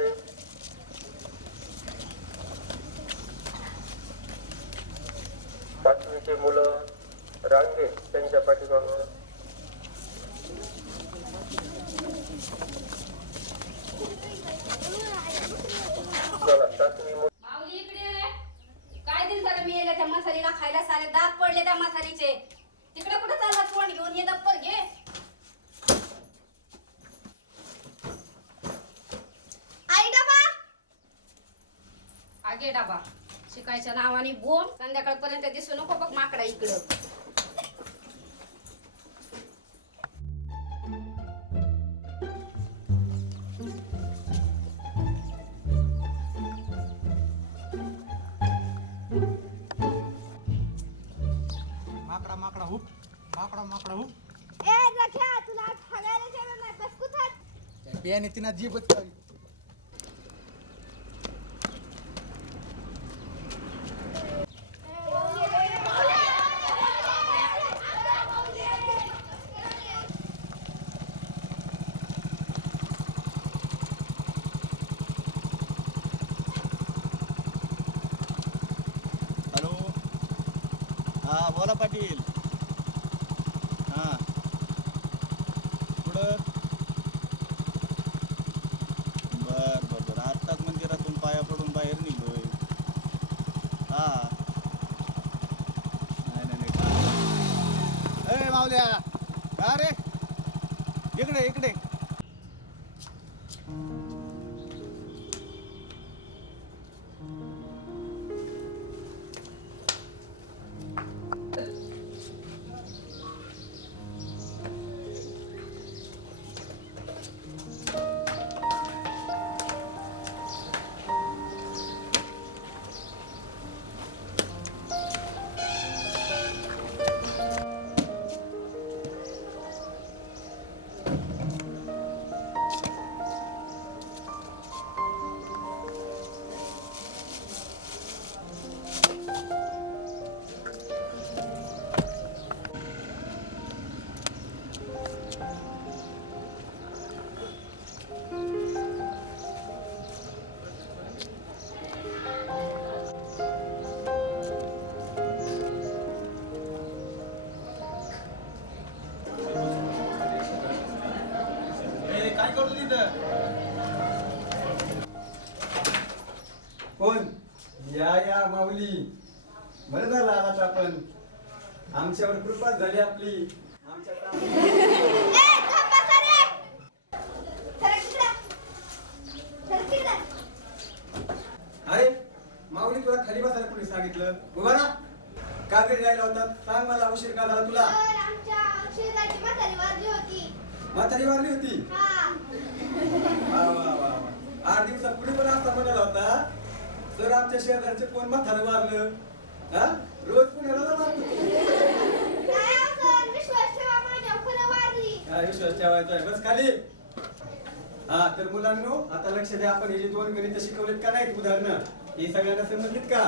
साहेब. पाचवीचे मुलं रांगे त्यांच्या पाठीमागं. चला सातवी मुलं. माऊली इकडे रे. काय दिल जरा मी येले त्या मसालीला खायला सारे दात पडले त्या मसालीचे. तिकडे कुठे चालला तोंड घेऊन ये दप्तर घे. आई डबा. आगे डबा. शिकायच्या नावाने बोंब संध्याकाळपर्यंत दिसू नको बघ माकडा इकडं. माकडा माकडा हुप माकडा माकडा हुप. ए रख्या तुला ठगायला जेवण नाही बस कुठात. त्या बियाने तिनं जीबच खावी. हॅलो, हां बोला पाटील. हां कुठं? बरं बरं बरं, आत्ताच मंदिरातून पाया पडून बाहेर निघलोय. हां नाही नाही नाही का ए मावल्या का रे, इकडे इकडे. काय करतो तिथं? कोण? या या माऊली, बरं झालं आलात आपण. आमच्यावर कृपा झाली आपली. आमच्या अरे माऊली, तुला खाली बसायला कोणी सांगितलं? उभा राहा. का घरी राहिला होता? सांग मला, उशीर का झाला तुला? म्हातारी वारली होती. वा वा वा वा. 8 दिवसापूर्वी पण असा म्हणाला होता, तर आमच्या शेजारचे कोण म्हातारं वारलं, हा रोज पुण्याला जाणार. विश्वास ठेवायचा आहे, बस खाली. हा तर मुलांनो, आता लक्ष द्या. आपण हे जे 2 गणित शिकवलेत का नाहीत उदाहरणं, हे सगळ्यांना समजलीत का?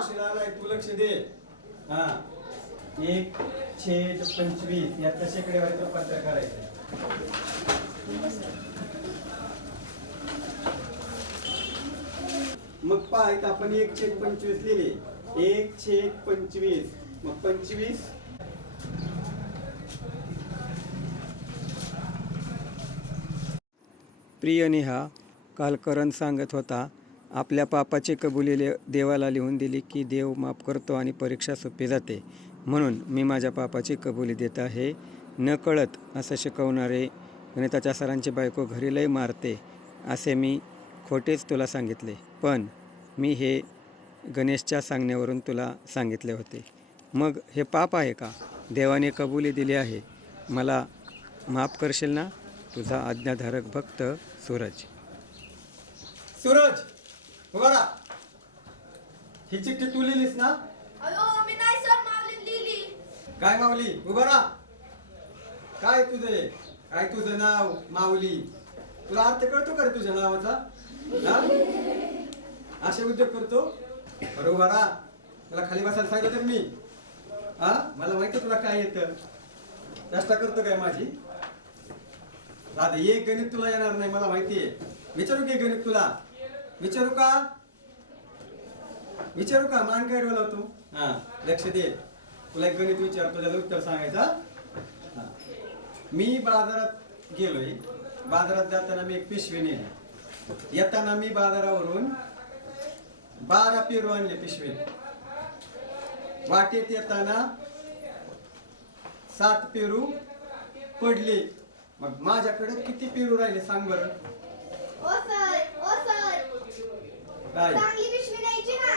उशीर आलाय, तू लक्ष दे. हा 1/25 याचं शेकडेवारी रूपांतर करायचं. मग पहा, इथं आपण 1/25 लिहिले. 1/25 मग 25. प्रिय नेहा, काल करण सांगत होता, आपल्या पापाची कबुली देवाला लिहून दिली की देव माफ करतो आणि परीक्षा सोपी जाते. म्हणून मी माझ्या पापाची कबुली देत आहे. नकळत असं शिकवणारे गणिताच्या सरांची बायको घरी लई मारते असे मी खोटेच तुला सांगितले, पण मी हे गणेशच्या सांगण्यावरून तुला सांगितले होते. मग हे पाप आहे का? देवाने कबुली दिली आहे. मला माफ करशील ना? तुझा आज्ञाधारक भक्त सूरज. सूरज उभा राहा. ही चिठ्ठी तू लिहिलीस ना? मी नाही सर, माऊली लिहिली. काय माऊली? उभा राहा. काय तुझे, काय तुझं नाव माऊली? तुला अर्थ कळतो का रे तुझ्या नावाचा? असे उद्योग करतो? बरं उभा राहा. मला खाली बसायला सांगितलं मी. हा मला माहिती तुला काय येतं. चेष्टा करतो काय माझी? आता एक गणित तुला येणार नाही मला माहितीये. विचारू की गणित तुला? विचारू का? विचारू का? मान काय डोलावतो? हा, लक्ष दे. तुला एक गणित विचारतो, त्याचं उत्तर सांगायचं. हा. मी बाजारात गेलोय. बाजारात जाताना मी एक पिशवी नेली. येताना मी बाजारावरून 12 पेरू आणले पिशवीत. वाटेत येताना 7 पेरू पडले. मग माझ्याकडे किती पेरू राहिले सांग बरं? ओ सर काय चांगली पिशवी न्यायची ना.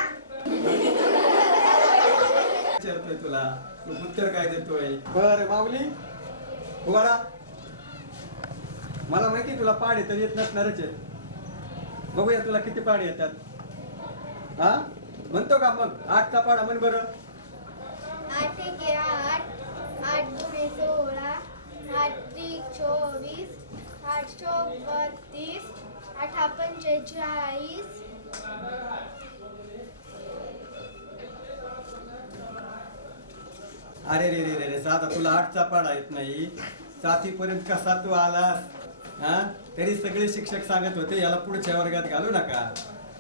विचारतोय तुला, तू उत्तर काय देतोय? बर माऊली उभारा. मला माहिती तुला पाढे तर येत नसणारच आहे. बघूया तुला किती पाढे येतात. हा म्हणतो का? मग 8चा पाढा म्हण बरं. 8 एके 8, 8 दुणे 16, 8 त्रिक 24, 8 चौक 32, 8 पंचे 40. अरे रे रे रे रे, साधा तुला 8चा पाढा येत नाही. 7वी पर्यंत कसा तू आलास? हा तरी सगळे शिक्षक सांगत होते याला पुढच्या वर्गात घालू नका.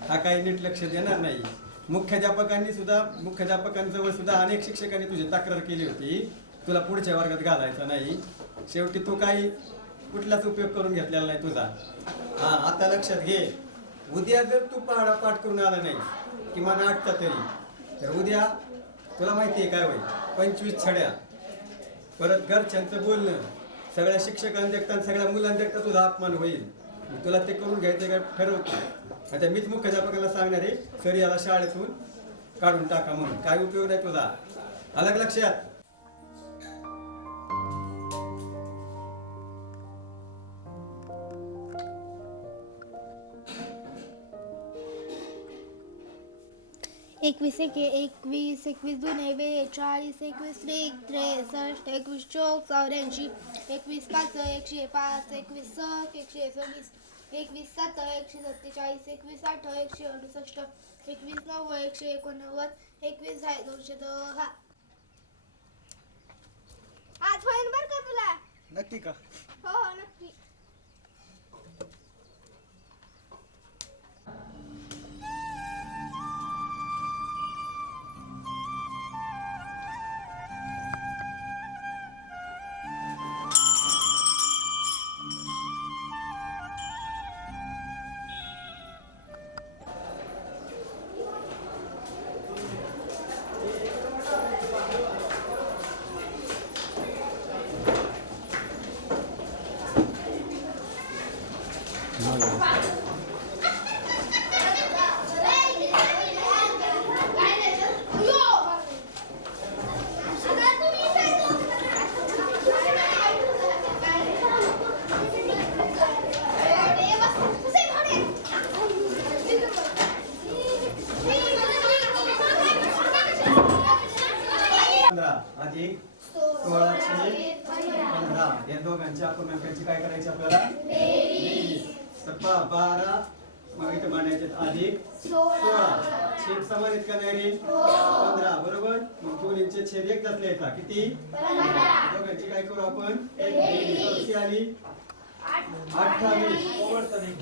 हा काही नीट लक्ष देणार नाही. मुख्याध्यापकांजवळ सुद्धा अनेक शिक्षकांनी तुझी तक्रार केली होती तुला पुढच्या वर्गात घालायचं नाही. शेवटी तू काही कुठलाच उपयोग करून घेतलेला नाही तुझा. हा आता लक्षात घे, उद्या जर तू पाढा पाठ करून आला नाही किमान 8चा तरी, तर उद्या तुला माहिती आहे काय होईल? 25 छड्या. परत घरच्यांचं बोलणं, सगळ्या शिक्षकांदेखता सगळ्या मुलांदेखता तुझा अपमान होईल. तुला ते करून घ्यायचं काय ठरवतो. आता मीच मुख्याध्यापकाला सांगणार आहे सर याला शाळेतून काढून टाका म्हणून. काय उपयोग नाही तुझा. अलग लक्षात. एकवीस एके 21, 21 दुणे 42, 21 त्रिक 63, 21 चौक 84, 21 पाच 105, 21 सक 126, 21 सात 147, 21 आठ 168, 21 नऊ 189, 21 दहा 210. आज होईल बरं का तुला? नक्की का? हो हो नक्की. अधिक 1615 या दोघांची अपूर्णांकांची काय करायची आपल्याला? बेरीज. 12 मग इथे मांडायचे अधिक 16. छेद समान आहेत का नाही रे? 15 बरोबर. मग दोन्हींचे छेद एक जात लिहायचा. किती? 15. दोघांची काय करू आपण? एक बेरीज आली 28. ओवरचा एक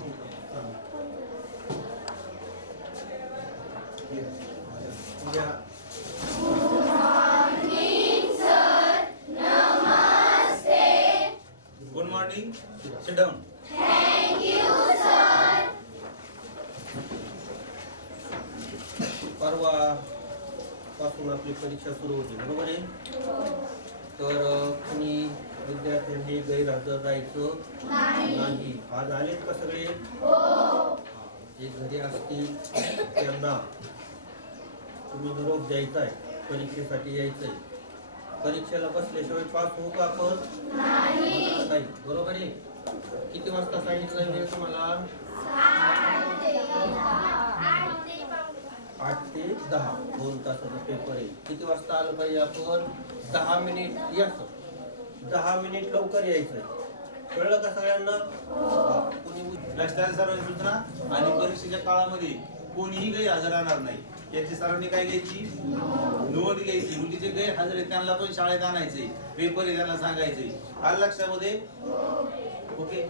गुड मॉर्निंग. Sit down. परवा पासून आपली परीक्षा सुरू होती बरोबर आहे. तर कुणी विद्यार्थ्यांनी गैरहजर राहायचं नाही. आज आलेत का सगळे? जे घरी असतील त्यांना तुम्ही निरोप द्यायचा आहे. परीक्षेसाठी यायचंय. परीक्षेला बसल्याशिवाय पास होऊ का आपण? नाही बरोबर आहे. किती वाजता सांगितलं वेळ तुम्हाला? 8 ते 10 2 तासाचा पेपर आहे. किती वाजता आलं पाहिजे आपण? 10 मिनिट यायचं. 10 मिनिट लवकर यायचंय. कळलं का सगळ्यांना? लक्षात सर्वांनी सूचना. आणि परीक्षेच्या काळामध्ये कोणीही गैरहजर राहणार नाही याची सर्वांनी काय घ्यायची? नोंद घ्यायची. म्हणजे जे गैरहजर आहेत त्यांना पण शाळेत आणायचे. पेपर त्यांना सांगायचे. आलं लक्षामध्ये? ओके.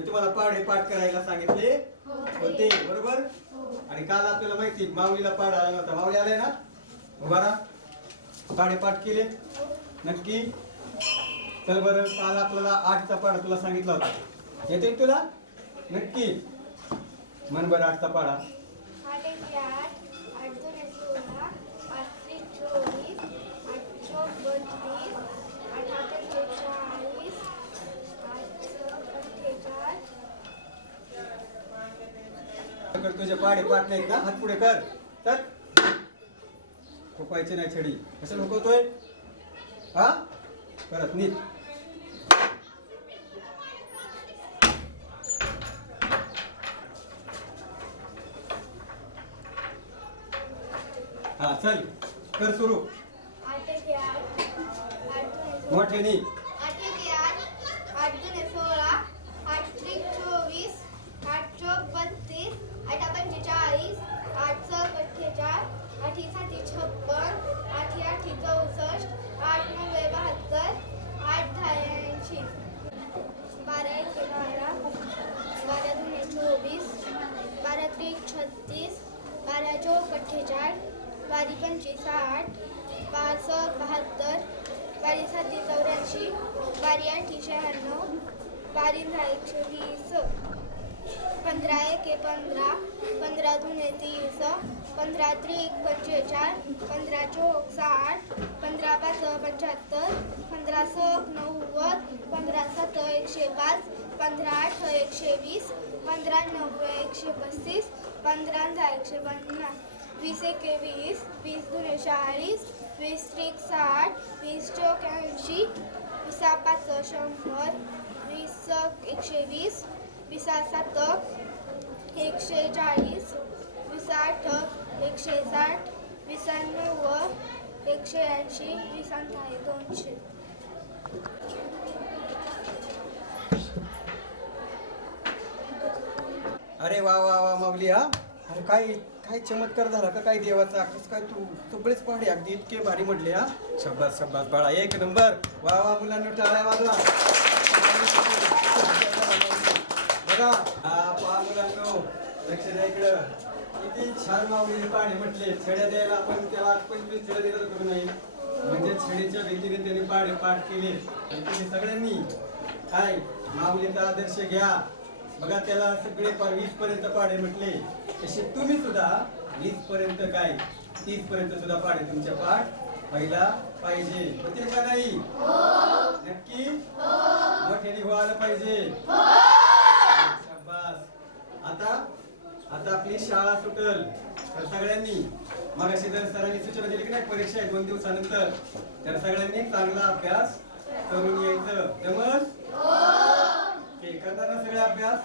मी तुम्हाला पाढे पाठ करायला सांगितले होते, बरोबर? आणि काल आपल्याला माहिती माऊलीला पाढ आला नव्हता. माऊली आलाय ना? उभा राहा. पाढे पाठ केले नक्की? चल बरं, काल आपल्याला 8चा पाढा तुला सांगितला होता. येते तुला नक्की? मन बरं 8चा पाढा. 8 1 8, 8 2 16, 8 3 24, 8 4 32, 8 8 40, 8 48. तुझे पाढे पाठ नाहीत ना? हात पुढे कर. तर खोपायचे नाही छडी. कसं लुकवतोय? हा परत नीट. हा चल कर सुरू. 8 1 8, 8 2 मोठ्यानी. 8 1 8, 8 2 16, 8 3 24, 8 4 32, 8 5 40, 8 6 48, 8 7 56, 8 8 64, 8 9 72, 8 10 80, 12 1 12, 12 2 24, 12 3 36, 12 4 48, 12 5 60, 12 6 72, 12 7 84, 12 8 96, 12 10 120, 15 1 15, 15 2 30, 15 3 45, 15 4 60, 15 5 75, 15 6 90, 15 7 105, 15 8 120, 15 9 135, 15 10 150, 20 1 20, 20 2 40, 20 3 60, 20 4 80, 20 5 100, 20 120, 20 7 140, 20 8 160, 20 9 180, 20 200. अरे वा वा वा माऊली. हा अरे काय काय चमत्कार झाला का काय देवाचा. कसं काय तू सगळेच पाढे अगदी इतके भारी म्हटले. हा शब्बास शब्बास बाळा, एक नंबर. वा वा मुलांना टाळ्या वाजवा बघा. हा पहा मुलांनो, लक्ष द्या इकडं. किती छान माऊलीने पाढे म्हटले. छड्या द्यायला आपण त्याला 25 छड्या दिलं करू नाही, म्हणजे छडीच्या भीतीने त्याने पाढे पाठ केले. आणि तुम्ही सगळ्यांनी काय माऊलीचा आदर्श घ्या. बघा त्याला सगळे 20 पर्यंत पाढे म्हटले, तसे तुम्ही सुद्धा 20 पर्यंत काय 30 पर्यंत सुद्धा पाढे तुमच्या पाठ व्हायला पाहिजे. होतील का नाही? नक्की मोठ्याने व्हायला पाहिजे. शाबास. आता आपली शाळा सुटल तर सगळ्यांनी मगाशी जर सरांनी सूचना दिली की नाही परीक्षा आहे 2 दिवसानंतर, तर सगळ्यांनी चांगला अभ्यास करून यायचं. जमल? करणार ना सगळे अभ्यास?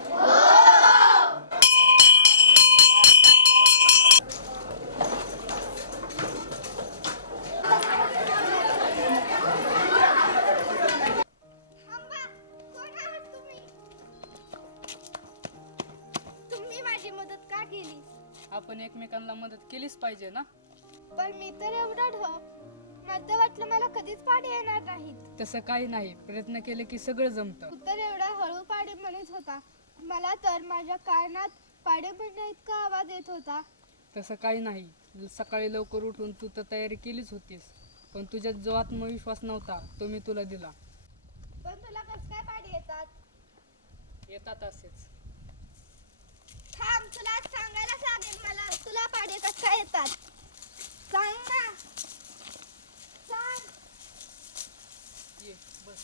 तुम्ही माझी मदत का केली? आपण एकमेकांना मदत केलीच पाहिजे ना. पण मी तर एवढा मला तर वाटलं मला कधीच पाढे येणार नाहीत. तसं काही नाही, प्रयत्न केले की सगळं जमतं. तू तर एवढा हळू पाढे म्हणत होता, मला तर माझ्या कानात पाढे म्हणण्या इतका आवाज येत होता. तसं काही नाही, सकाळी लवकर उठून तू तर तयारी केलीच होतीस, पण तुझ्यात जो आत्मविश्वास नव्हता तो मी तुला दिला. पण तुला कसं काय पाढे येतात? येतात असेच. थांब, तुला सांगायला सांगेल मला तुला पाढे कसं काय येतात. सांग ना, सांग. ये बस.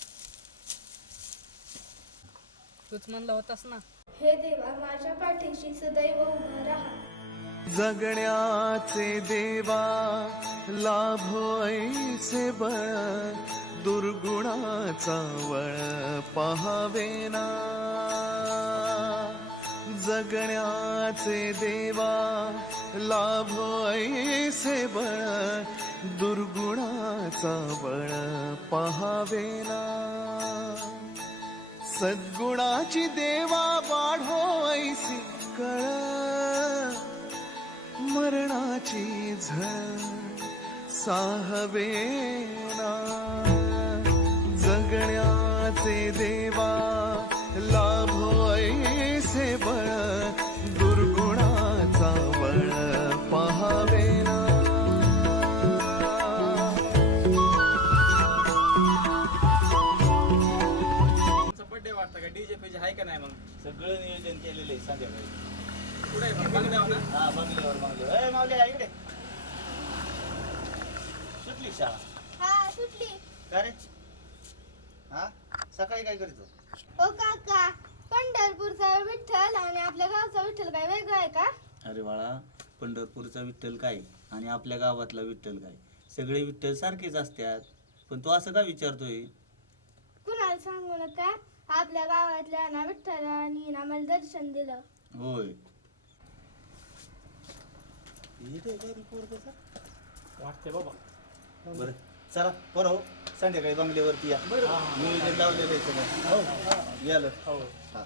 तूच म्हणला होतास ना. हे देवा, माझ्या पाठीशी सदैव उभा राहा. जगण्याचे देवा लाभो ऐसे बळ, दुर्गुणाचा वळ पहावेना. जगण्याचे देवा लाभो ऐसे बळ, दुर्गुणाचा बळ पहावेना. सद्गुणाची देवा वाढो ऐसी कळ, मरणाची झळ साहवेना. जगण्याचे देवा लाभो का नाही मग सगळं नियोजन केलेलं आहे संध्याकाळी. हा बंगल्यावर. ए माऊली आहे इकडे. सुटली शाळा? हा सुटली. का रे? हा सकाळी काय करतो? ओ काका, पंढरपूरचा विठ्ठल आणि आपल्या गावचा विठ्ठल काय वेगळा आहे का? अरे बाळा, पंढरपूरचा विठ्ठल काय आणि आपल्या गावातला विठ्ठल काय, सगळे विठ्ठल सारखेच असतात. पण तू असं का विचारतोय? कुणाला सांगू नका, आपल्या गावातल्या ना विठ्ठलाने आम्हाला दर्शन दिलं. होय. वाटते बाबा. बरं चला बरं हो, संध्याकाळी बंगल्यावरती या. नियोजन लावलेलं आहे सगळं. याल. हा.